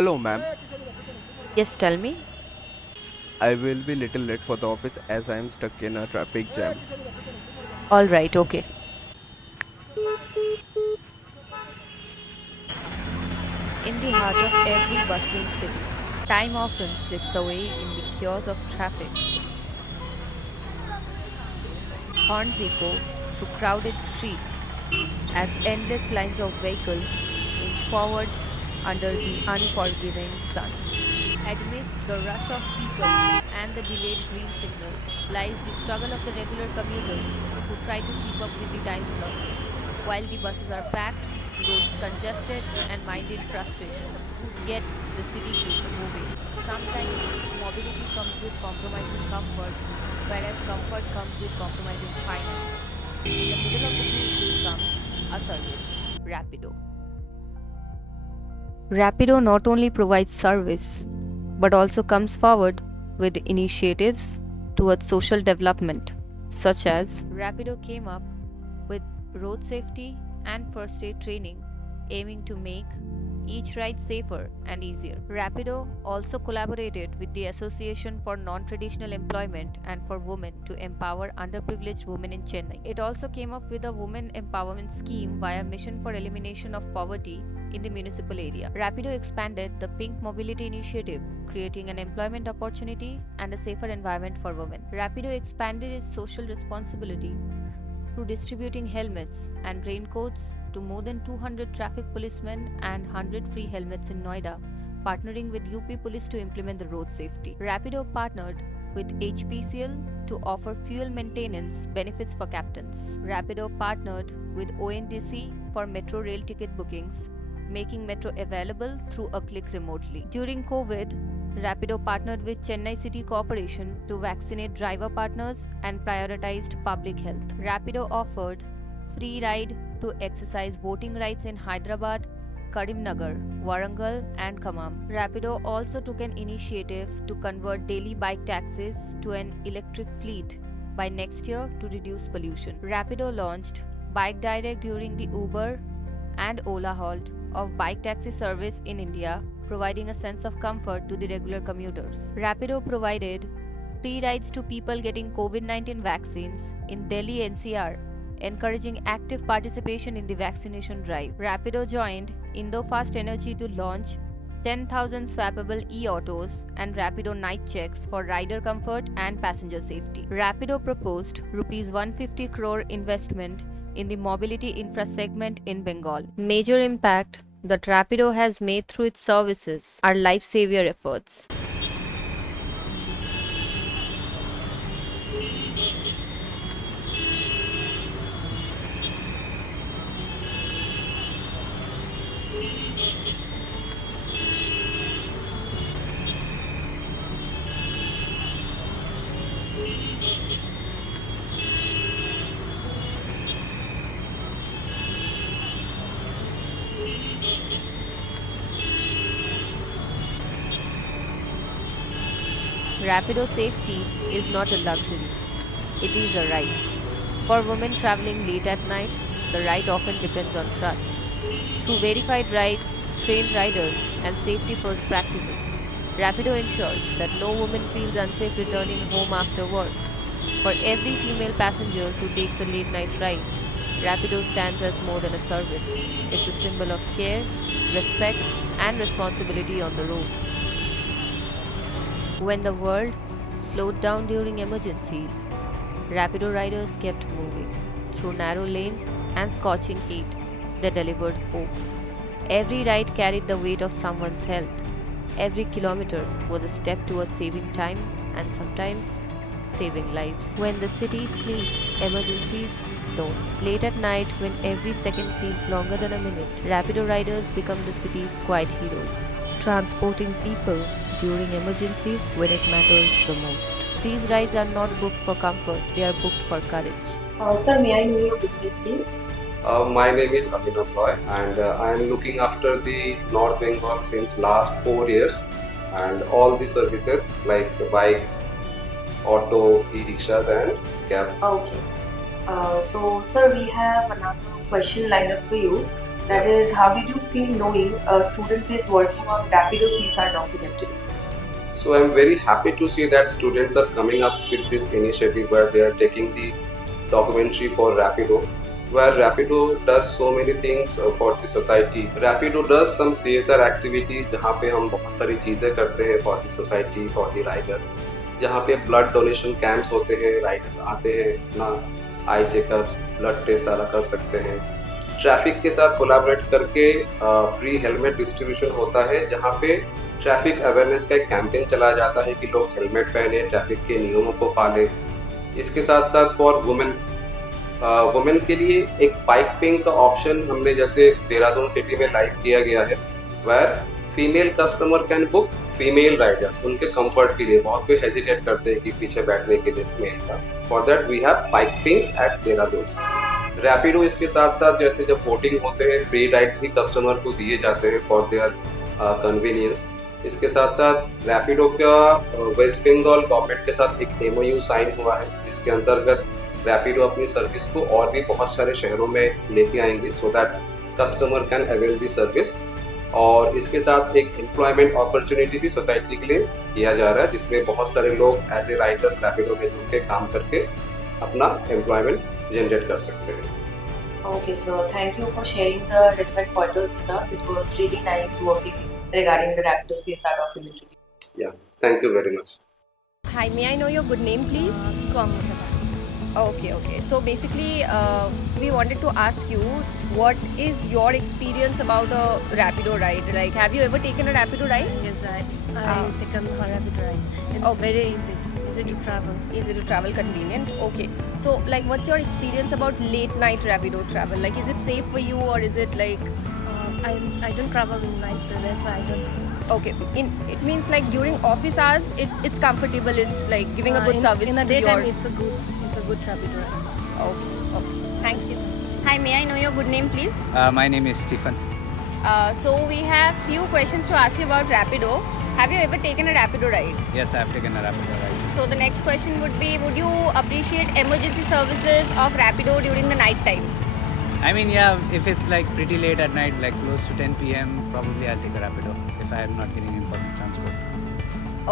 Hello, ma'am. Yes, tell me. I will be little late for the office as I am stuck in a traffic jam. All right, okay. In the heart of every bustling city, time often slips away in the chaos of traffic. Horns echo through crowded streets as endless lines of vehicles inch forward under the unforgiving sun. Amidst the rush of people and the delayed green signals lies the struggle of the regular commuters who try to keep up with the time slots. While the buses are packed, roads congested, and mind in frustration. Yet the city keeps moving. Sometimes mobility comes with compromising comfort, whereas comfort comes with compromising finance. In the middle of the crisis comes a service, Rapido. Rapido not only provides service but also comes forward with initiatives towards social development, such as Rapido came up with road safety and first aid training, aiming to make each ride safer and easier. Rapido also collaborated with the Association for Non Traditional Employment and for Women to empower underprivileged women in Chennai. It also came up with a women empowerment scheme via Mission for Elimination of Poverty in the municipal area. Rapido expanded the Pink Mobility Initiative, creating an employment opportunity and a safer environment for women. Rapido expanded its social responsibility through distributing helmets and raincoats to more than 200 traffic policemen and 100 free helmets in Noida, partnering with UP Police to implement the road safety. Rapido partnered with HPCL to offer fuel maintenance benefits for captains. Rapido partnered with ONDC for metro rail ticket bookings, making metro available through a click remotely. During COVID, Rapido partnered with Chennai City Corporation to vaccinate driver partners and prioritized public health. Rapido offered free ride to exercise voting rights in Hyderabad, Karimnagar, Warangal, and Khammam. Rapido also took an initiative to convert daily bike taxis to an electric fleet by next year to reduce pollution. Rapido launched Bike Direct during the Uber and Ola halt of bike taxi service in India, providing a sense of comfort to the regular commuters. Rapido provided free rides to people getting COVID 19 vaccines in Delhi NCR, encouraging active participation in the vaccination drive. Rapido joined Indo-Fast Energy to launch 10,000 swappable e-autos and Rapido night checks for rider comfort and passenger safety. Rapido proposed rupees 150 crore investment in the mobility infra segment in Bengal. Major impact that Rapido has made through its services are life savior efforts. Rapido safety is not a luxury, it is a right. For women traveling late at night, the ride often depends on trust. Through verified rides, trained riders, and safety first practices, Rapido ensures that no woman feels unsafe returning home after work. For every female passenger who takes a late night ride, Rapido stands as more than a service. It's a symbol of care, respect, and responsibility on the road. When the world slowed down during emergencies, Rapido riders kept moving. Through narrow lanes and scorching heat, they delivered hope. Every ride carried the weight of someone's health. Every kilometer was a step towards saving time and sometimes saving lives. When the city sleeps, emergencies don't. Late at night, when every second feels longer than a minute, Rapido riders become the city's quiet heroes, transporting people during emergencies when it matters the most. These rides are not booked for comfort, they are booked for courage. Sir, may I know your good name, please? My name is Abhinav Roy, and I am looking after the North Bengal since last 4 years, and all the services like bike, auto, e-rickshaws, and cab. Okay. So, sir, we have another question lined up for you. That is, how did you feel knowing a student is working on Rapido CSR documentary? So I'm very happy to see that students are coming up with this initiative where they are taking the documentary for Rapido, where Rapido does so many things for the society. Rapido does some CSR activity जहाँ पे हम बहुत सारी चीज़ें करते हैं for the society, for the riders. जहाँ पे ब्लड डोनेशन कैंप्स होते हैं, राइडर्स आते हैं, अपना आई चेकअप्स, ब्लड टेस्ट सारा कर सकते हैं. ट्रैफिक के साथ कोलैबोरेट करके फ्री हेलमेट डिस्ट्रीब्यूशन होता है, जहाँ पे ट्रैफिक अवेयरनेस का एक कैंपेन चलाया जाता है कि लोग हेलमेट पहने, ट्रैफिक के नियमों को पालें. इसके साथ साथ फॉर वुमेन के लिए एक बाइक पिंक का ऑप्शन हमने जैसे देहरादून सिटी में लाइव किया गया है, where female customer can book female riders उनके कंफर्ट के लिए. बहुत कोई हेजिटेट करते हैं कि पीछे बैठने के लिए मेल का. For that we have bike pink at Dehradun. Rapido इसके साथ साथ जैसे जब वोटिंग होते हैं फ्री राइड्स भी कस्टमर को दिए जाते हैं फॉर देयर कन्वीनियंस. इसके साथ साथ रैपिडो का वेस्ट बंगाल गवर्नमेंट के साथ एक MOU साइन हुआ है, जिसके अंतर्गत रैपिडो अपनी सर्विस को और भी बहुत सारे शहरों में लेके आएंगे so that customer can avail the service. और इसके साथ एक एम्प्लॉयमेंट अपॉर्चुनिटी भी सोसाइटी के लिए किया जा रहा है, जिसमें बहुत सारे लोग एज ए राइडर्स रैपिडो में जुड़ के काम करके अपना एम्प्लॉयमेंट जनरेट कर सकते हैं. Okay, so thank you for sharing the relevant pointers with us. It was really nice working regarding the Rapido CSR documentary. Yeah, thank you very much. Hi, may I know your good name, please? Skong Sabha. Okay. So basically, we wanted to ask you, what is your experience about a Rapido ride? Like, have you ever taken a Rapido ride? Yes, I taken a rapid ride. It's Okay. very easy to travel. Easy to travel, convenient. Okay. So, like, what's your experience about late night Rapido travel? Like, is it safe for you, or is it like? I don't travel in night, that's why I don't know. Okay. It means like during office hours, it's comfortable. It's like giving a good service. In the to daytime, your- it's a good rapid ride. Okay. Thank you. Hi, may I know your good name, please? My name is Stephen. So we have few questions to ask you about Rapido. Have you ever taken a Rapido ride? Yes, I have taken a Rapido ride. So the next question would be, would you appreciate emergency services of Rapido during the night time? I mean, yeah, if it's like pretty late at night, like close to 10 p.m., probably I'll take a Rapido if I am not getting in public transport.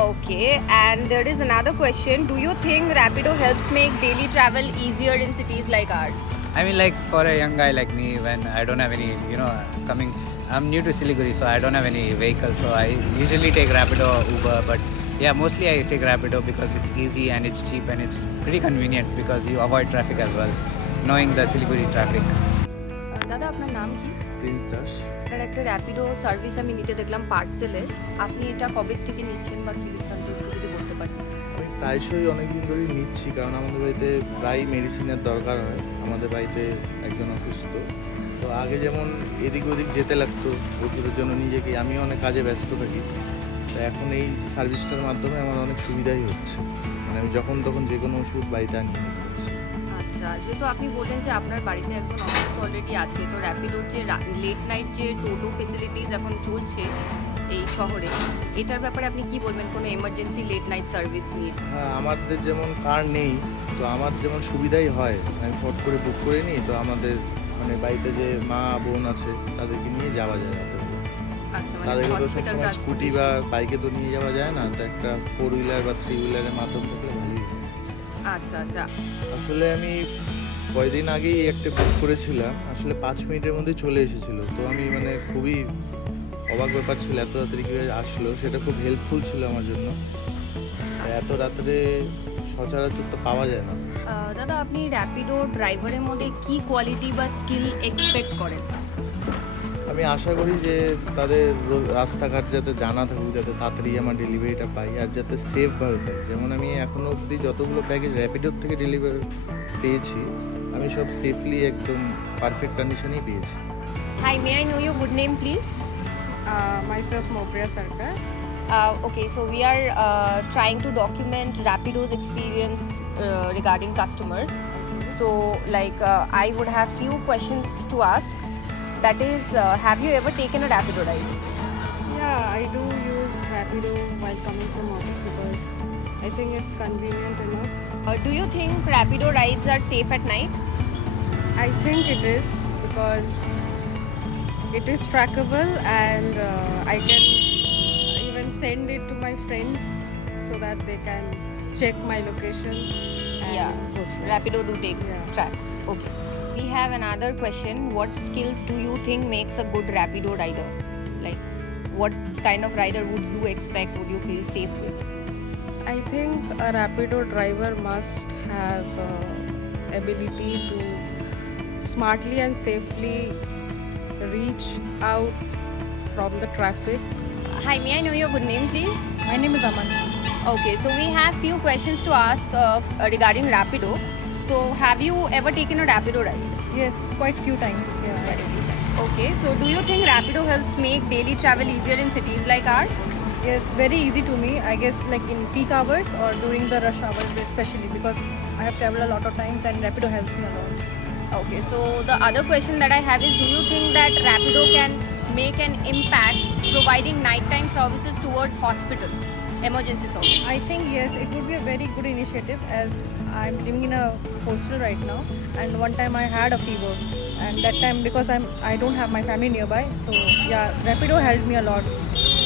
Okay, and there is another question. Do you think Rapido helps make daily travel easier in cities like ours? I mean, like for a young guy like me, when I don't have any, I'm new to Siliguri, so I don't have any vehicle, so I usually take Rapido or Uber, but yeah, mostly I take Rapido because it's easy and it's cheap and it's pretty convenient because you avoid traffic as well, knowing the Siliguri traffic. দাদা আপনার নাম কি? Prince Das. আপনার একটা Rapido service আমি নিতে দেখলাম পার্সেলের। আপনি এটা কবে থেকে নিচ্ছেন বা কি বৃত্তান্ত একটু যদি বলতে পারেন? আমি প্রায়শই অনেকদিন ধরেই নিচ্ছি, কারণ আমাদের বাড়িতে প্রায় মেডিসিনের দরকার হয়। আমাদের বাড়িতে একজন অসুস্থ, তো আগে যেমন এদিক ওদিক যেতে লাগতো ওষুধের জন্য নিজেকে, আমিও অনেক কাজে ব্যস্ত থাকি, তো এখন এই সার্ভিসটার মাধ্যমে আমার অনেক সুবিধাই হচ্ছে, মানে আমি যখন তখন যে কোনো ওষুধ বাড়িতে আনিয়ে নিতে পারছি। আচ্ছা, যেহেতু আপনি বললেন যে আপনার বাড়িতে একজন অসুস্থ অলরেডি আছে, তো র্যাপিডোর যে লেট নাইট যে টোটো ফেসিলিটিস এখন চলছে এই শহরে, এটার ব্যাপারে আপনি কি বলবেন? কোনো এমার্জেন্সি লেট নাইট সার্ভিস নিয়ে? হ্যাঁ, আমাদের যেমন কার নেই, তো আমার যেমন সুবিধাই হয়, আমি ফট করে বুক করে নিই, তো আমাদের মানে বাড়িতে যে মা বোন আছে তাদেরকে নিয়ে যাওয়া যায় রাতে। আচ্ছা, মানে তাদেরকে তো হসপিটাল সবসময় স্কুটি বা বাইকে তো নিয়ে যাওয়া যায় না, তো একটা 4 হুইলার বা 3 হুইলারের মাধ্যম থাকলে ভালোই হয়। আচ্ছা। আসলে আমি কয়েকদিন আগেই একটা বুক করেছিলাম, আসলে 5 মিনিটের মধ্যে চলে এসেছিলো, তো আমি মানে খুবই অবাক ব্যাপার ছিল এত তাড়াতাড়ি কীভাবে আসলো, সেটা খুব হেল্পফুল ছিল আমার জন্য। এত রাত্রে সচরাচর তো পাওয়া যায় না। দাদা, আপনি র্যাপিডো ড্রাইভারের মধ্যে কি কোয়ালিটি বা স্কিল এক্সপেক্ট করেন? আমি আশা করি যে তাদের রাস্তাঘাট যাতে জানা থাকুক, যাতে তাড়াতাড়ি আমার ডেলিভারিটা পাই, আর যাতে সেফভাবে পাই। যেমন আমি এখনও অবধি যতগুলো প্যাকেজ র্যাপিডোর থেকে ডেলিভারি পেয়েছি, আমি সব সেফলি একদম পারফেক্ট কন্ডিশনেই পেয়েছি। Hi, may I know your good name, please? Myself, Mopriya Sarkar. Okay, so we are trying to document Rapido's experience regarding customers. So, like, I would have few questions to ask. That is, have you ever taken a Rapido ride? Yeah, I do use Rapido while coming from office because I think it's convenient enough. Do you think Rapido rides are safe at night? I think it is because it is trackable, and I can even send it to my friends so that they can check my location and Yeah, go through. Rapido do take Yeah. tracks. Okay. We have another question. What skills do you think makes a good Rapido rider? Like, what kind of rider would you expect? Would you feel safe with? I think a Rapido driver must have ability to smartly and safely reach out from the traffic. Hi, may I know your good name, please? My name is Aman. Okay, so we have few questions to ask regarding Rapido. So, have you ever taken a Rapido ride? Yes, quite few times. Yeah. Okay, so do you think Rapido helps make daily travel easier in cities like ours? Yes, very easy to me. I guess like in peak hours or during the rush hours, especially because I have traveled a lot of times and Rapido helps me a lot. Okay, so the other question that I have is, do you think that Rapido can make an impact providing nighttime services towards hospital, emergency service? I think yes, it would be a very good initiative as I'm living in a hostel right now, and one time I had a fever, and that time because I don't have my family nearby, so yeah, Rapido helped me a lot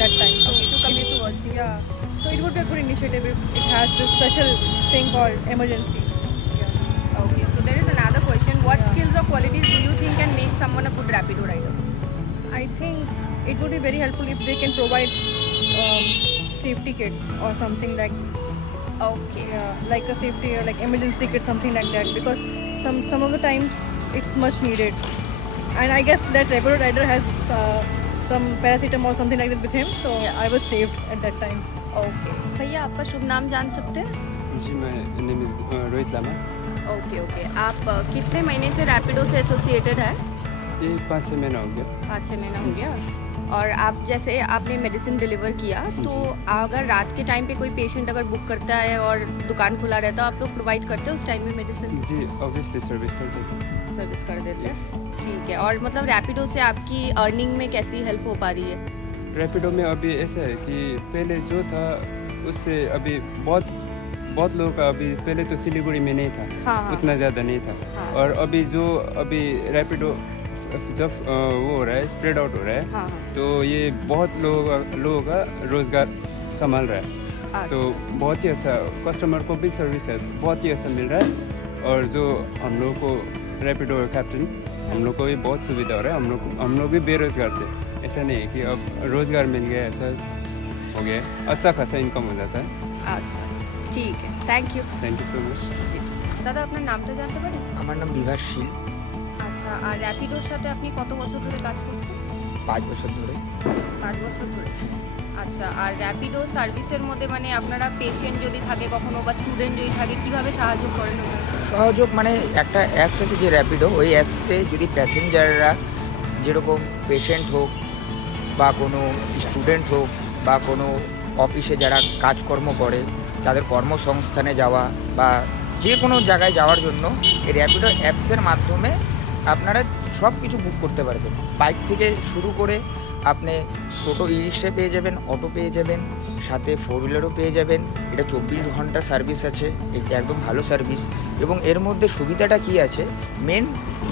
that time. So Okay, to commute towards you. yeah, so it would be a good initiative if it has this special thing called emergency. Yeah. Okay, so there is another question. What Yeah. skills or qualities do you think can make someone a good Rapido rider? I think it would be very helpful if they can provide safety kit or something Okay. like a safety or like emergency kit, something like that, because some of the times it's much needed. And I guess that Rapido rider has some paracetamol or something like that with him, so Yeah. I was saved at that time. Okay. भैया आपका शुभ नाम जान सकते हैं? जी मैं name is Rohit Lama. Okay okay. आप कितने महीने से रैपिडो से एसोसिएटेड है? ये 5-6 महीना हो गया. 5-6 महीना हो गया. और आप जैसे आपने मेडिसिन डिलीवर किया, तो अगर रात के टाइम पे कोई पेशेंट अगर बुक करता है और दुकान खुला रहता है, आप लोग प्रोवाइड करते हो उस टाइम में मेडिसिन? जी ऑब्वियसली सर्विस करते थे. सर्विस कर देते हैं. ठीक है. और मतलब रैपिडो से आपकी अर्निंग में कैसी हेल्प हो पा रही है? रैपिडो में अभी ऐसा है कि पहले जो था उससे अभी बहुत लोगों का अभी पहले तो सिलीगुड़ी में नहीं था. हाँ. उतना ज़्यादा नहीं था. हाँ. और अभी रैपिडो जब वो हो रहा है, स्प्रेड आउट हो रहा है, हाँ. तो ये बहुत लोगों का रोज़गार संभाल रहा है. तो बहुत ही अच्छा कस्टमर को भी सर्विस है बहुत ही अच्छा मिल रहा है. और जो हम लोग को रैपिडो कैप्टन हम लोग को भी बहुत सुविधा हो रहा है. हम लोग भी बेरोज़गार थे. ऐसा नहीं है कि अब रोज़गार मिल गया, ऐसा हो गया. अच्छा खासा इनकम हो जाता है. আচ্ছা, ঠিক আছে. Thank you. Thank you so much. দাদা আপনার নামটা জানতে পারি? আমার নাম বিভাসশীল, আচ্ছা, আর র্যাপিডোর সাথে আপনি কত বছর ধরে কাজ করছেন? 5 বছর ধরে। 5 বছর ধরে. আচ্ছা, আর র্যাপিডো সার্ভিসের মধ্যে মানে আপনারা পেশেন্ট যদি থাকে কখনো বা স্টুডেন্ট যদি থাকে কিভাবে সাহায্য করেন? সহযোগ মানে একটা অ্যাপস আছে যে র্যাপিডো, ওই অ্যাপসে যদি প্যাসেঞ্জাররা যেরকম পেশেন্ট হোক বা কোনো স্টুডেন্ট হোক বা কোনো অফিসে যারা কাজকর্ম করে তাদের কর্মসংস্থানে যাওয়া বা যে কোনো জায়গায় যাওয়ার জন্য এই র্যাপিডো অ্যাপসের মাধ্যমে আপনারা সব কিছু বুক করতে পারবেন। বাইক থেকে শুরু করে আপনি টোটো ই রিক্সা পেয়ে যাবেন, অটো পেয়ে যাবেন, সাথে 4 হুইলারও পেয়ে যাবেন। এটা 24 ঘন্টা সার্ভিস আছে, এটা একদম ভালো সার্ভিস। এবং এর মধ্যে সুবিধাটা কি আছে,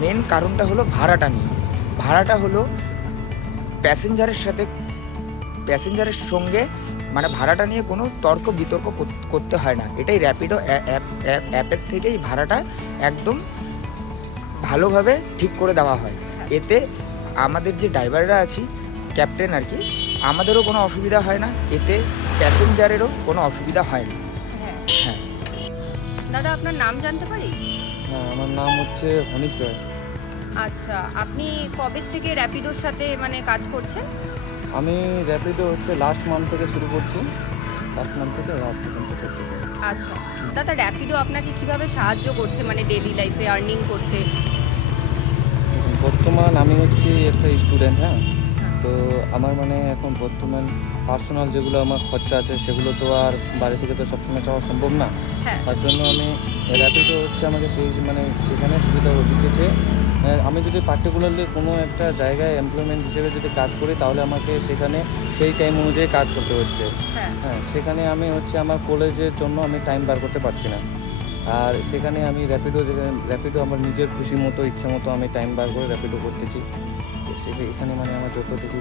মেন কারণটা হলো ভাড়াটা নিয়ে। ভাড়াটা হলো প্যাসেঞ্জারের সঙ্গে মানে ভাড়াটা নিয়ে কোনো তর্ক বিতর্ক করতে হয় না। এটাই র্যাপিডো অ্যাপের থেকেই ভাড়াটা একদম ভালোভাবে ঠিক করে দেওয়া হয়। এতে আমাদের যে ড্রাইভাররা আছি, ক্যাপ্টেন আর কি, আমাদেরও কোনো অসুবিধা হয় না, এতে প্যাসেঞ্জারেরও কোনো অসুবিধা হয় না। হ্যাঁ। দাদা আপনার নাম জানতে পারি? হ্যাঁ, আমার নাম হচ্ছে হনিশ রায়। আচ্ছা, আপনি কবে থেকে র্যাপিডোর সাথে মানে কাজ করছেন? আমি র্যাপিডো হচ্ছে লাস্ট মান্থ থেকে শুরু করছি, লাস্ট মান্থ থেকে রাত পর্যন্ত করছি। আচ্ছা দাদা, র্যাপিডো আপনাকে কিভাবে সাহায্য করছে মানে ডেইলি লাইফে আর্নিং করতে? বর্তমান আমি হচ্ছি একটা স্টুডেন্ট। হ্যাঁ, তো আমার মানে এখন বর্তমান পার্সোনাল যেগুলো আমার খরচা আছে সেগুলো তো আর বাড়ি থেকে তো সবসময় চাওয়া সম্ভব না। হ্যাঁ। তার জন্য আমি র্যাপিডো হচ্ছে আমাকে সেই মানে সেখানে সুবিধা দিতেছে। আমি যদি পার্টিকুলারলি কোনো একটা জায়গায় এমপ্লয়মেন্ট হিসেবে যদি কাজ করি তাহলে আমাকে সেখানে সেই টাইম অনুযায়ী কাজ করতে হচ্ছে। হ্যাঁ, সেখানে আমি হচ্ছে আমার কলেজের জন্য আমি টাইম বার করতে পারছি না। আর সেখানে আমি র্যাপিডো আমার নিজের খুশি মতো ইচ্ছে মতো আমি টাইম বার করে র্যাপিডো করতেছি। থাকে এখানে মানে আমার যতটুকু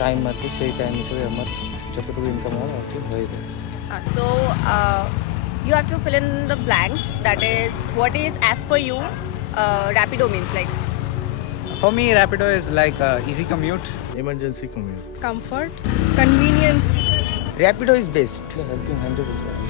টাইম আছে সেই টাইম হিসেবে আমার যতটুকু ইনকাম হয় আর কি হয়ে যায়। So you have to fill in the blanks. That is, what is as per you Rapido means like? For me, Rapido is like easy commute. Emergency commute. Comfort, convenience. Rapido is best. Helping হ্যান্ডও বলতে পারি।